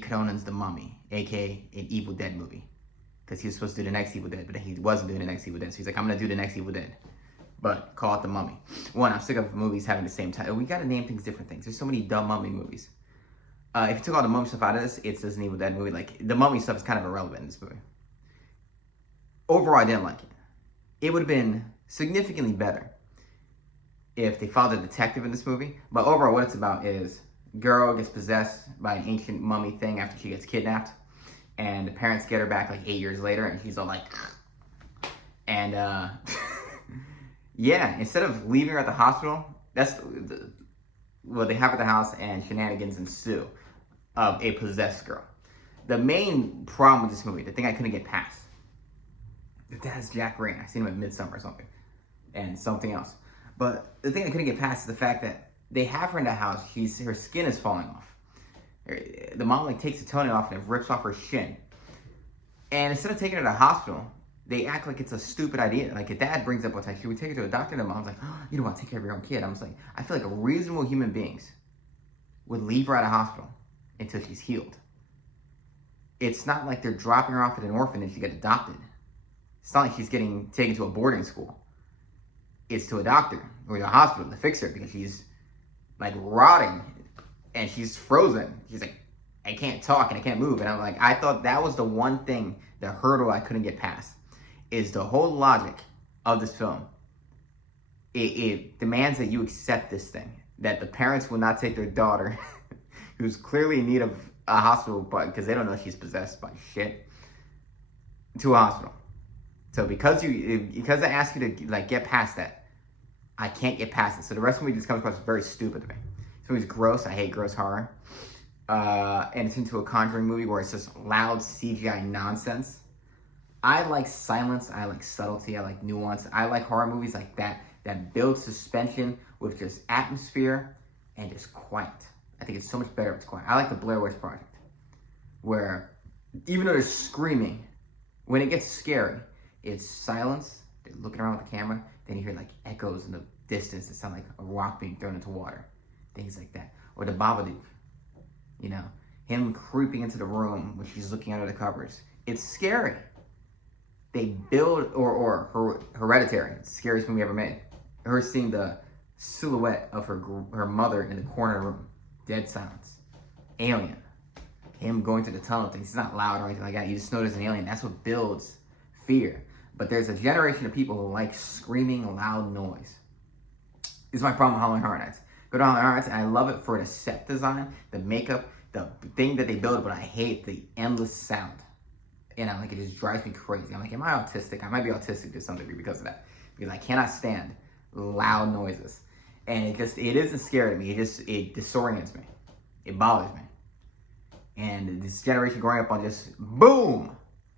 Cronin's The Mummy, aka an Evil Dead movie. Because he was supposed to do the next Evil Dead, but he wasn't doing the next Evil Dead. So he's like, I'm going to do the next Evil Dead, but call it The Mummy. One, I'm sick of movies having the same title. We got to name things different things. There's so many dumb Mummy movies. If you took all the Mummy stuff out of this, it's just an Evil Dead movie. Like, the Mummy stuff is kind of irrelevant in this movie. Overall, I didn't like it. It would have been significantly better if they followed a detective in this movie. But overall, what it's about is girl gets possessed by an ancient mummy thing after she gets kidnapped. And the parents get her back like 8 years later, and she's all like, and yeah, instead of leaving her at the hospital, that's what they have at the house, and shenanigans ensue of a possessed girl. The main problem with this movie, the thing I couldn't get past, that's Jack Rain. I seen him at Midsummer or something, and something else. But the thing I couldn't get past is the fact that they have her in the house. Her skin is falling off. The mom like takes the toenail off and it rips off her shin. And instead of taking her to the hospital, they act like it's a stupid idea. Like, if dad brings up what's like, should we take her to a doctor? And the mom's like, oh, you don't want to take care of your own kid. I'm just like, I feel like reasonable human beings would leave her at a hospital until she's healed. It's not like they're dropping her off at an orphanage to get adopted. It's not like she's getting taken to a boarding school. It's to a doctor or a hospital to fix her because she's like rotting and she's frozen. She's like, I can't talk and I can't move. And I'm like, I thought that was the one thing, the hurdle I couldn't get past, is the whole logic of this film. It demands that you accept this thing, that the parents will not take their daughter, who's clearly in need of a hospital, but because they don't know she's possessed by shit, to a hospital. So because I ask you to like get past that, I can't get past it. So the rest of the movie just comes across very stupid to me. This movie's gross. I hate gross horror. And it's into a Conjuring movie where it's just loud CGI nonsense. I like silence. I like subtlety. I like nuance. I like horror movies like that build suspension with just atmosphere and just quiet. I think it's so much better if it's quiet. I like the Blair Witch Project, where even though they're screaming, when it gets scary, it's silence. They're looking around with the camera. Then you hear like echoes in the distance that sound like a rock being thrown into water. Things like that. Or the Babadook. You know, him creeping into the room when she's looking under the covers. It's scary. They build, or Hereditary, it's the scariest movie ever made. Her seeing the silhouette of her mother in the corner of the room. Dead silence. Alien. Him going through the tunnel things. It's not loud or anything like that. You just know there's an alien. That's what builds fear. But there's a generation of people who like screaming loud noise. This is my problem with Halloween Horror Nights. Go to Halloween Horror Nights, and I love it for the set design, the makeup, the thing that they build, but I hate the endless sound. You know, like, it just drives me crazy. I'm like, am I autistic? I might be autistic to some degree because of that. Because I cannot stand loud noises. And it isn't scary to me. It disorients me. It bothers me. And this generation growing up on just boom,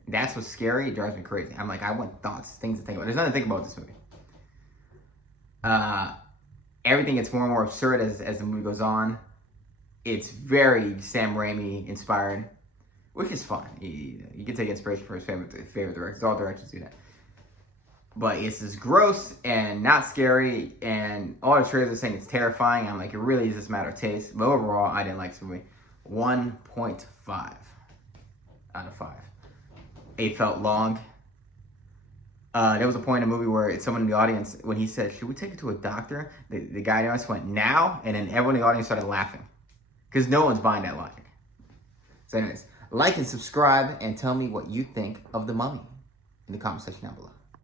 that's what's scary. It drives me crazy. I'm like, I want thoughts, things to think about. There's nothing to think about with this movie. Everything gets more and more absurd as the movie goes on. It's very Sam Raimi inspired, which is fun. You can take inspiration from his favorite directors. All directors do that. But it's just gross and not scary, and all the trailers are saying it's terrifying. I'm like, it really is just a matter of taste. But overall, I didn't like this movie. 1.5 out of 5. It felt long. There was a point in the movie where someone in the audience, when he said, should we take it to a doctor? The guy in the audience went, now? And then everyone in the audience started laughing. Because no one's buying that logic. So anyways, like and subscribe and tell me what you think of The Mummy in the comment section down below.